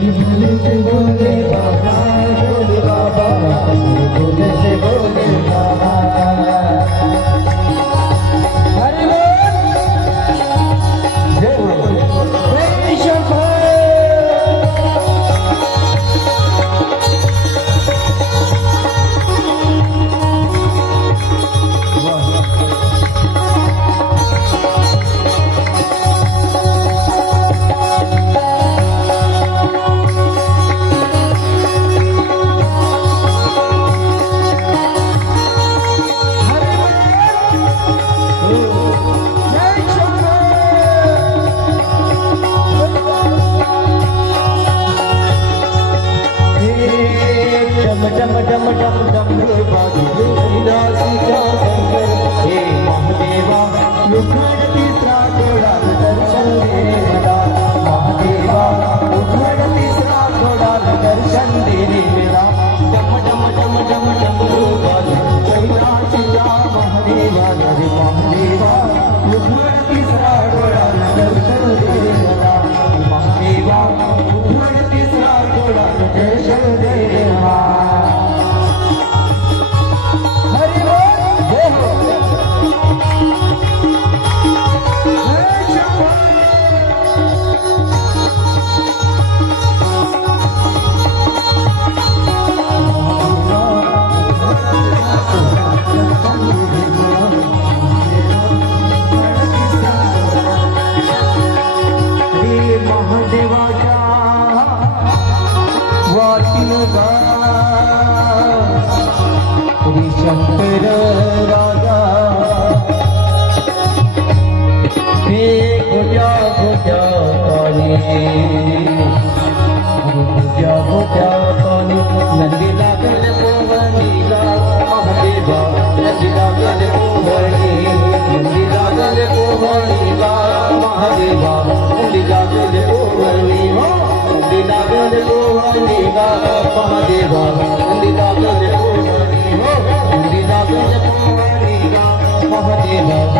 भोले से भोले बाबा, भोले बाबा, भोले से भोले बाबा। हरि बोल, जय भोले, जय शंकर। डम डम डम डम रे बाजी राशि का शंकर, हे महादेवा उखड़ तीसरा घोड़ा दर्शन दे मेरा, महादेवा उखड़ तीसरा घोड़ा दर्शन दे मेरा। डम डम डम डम डम रे बाजी राशि का महादेवा, रे महादेवा उखड़ तीसरा घोड़ा दर्शन दे मेरा, महादेवा उखड़ तीसरा घोड़ा दर्शन दे मेरा। महादेवाच्या वाटीन श्री शंकर राजा, हे गोट्या गोट्या पाणी, गोट्या गोट्या पाणी, नंदी लागल पोहणीला महादेवा, नंदी लागल पोहणी, नंदी लागल पोहणीला महादेवा, नंदी लागल पोहणी, नंदी लागल पोहणीला महादेवा, नंदी लागल पोहणी, नंदी लागल पोहणीला महादेवा।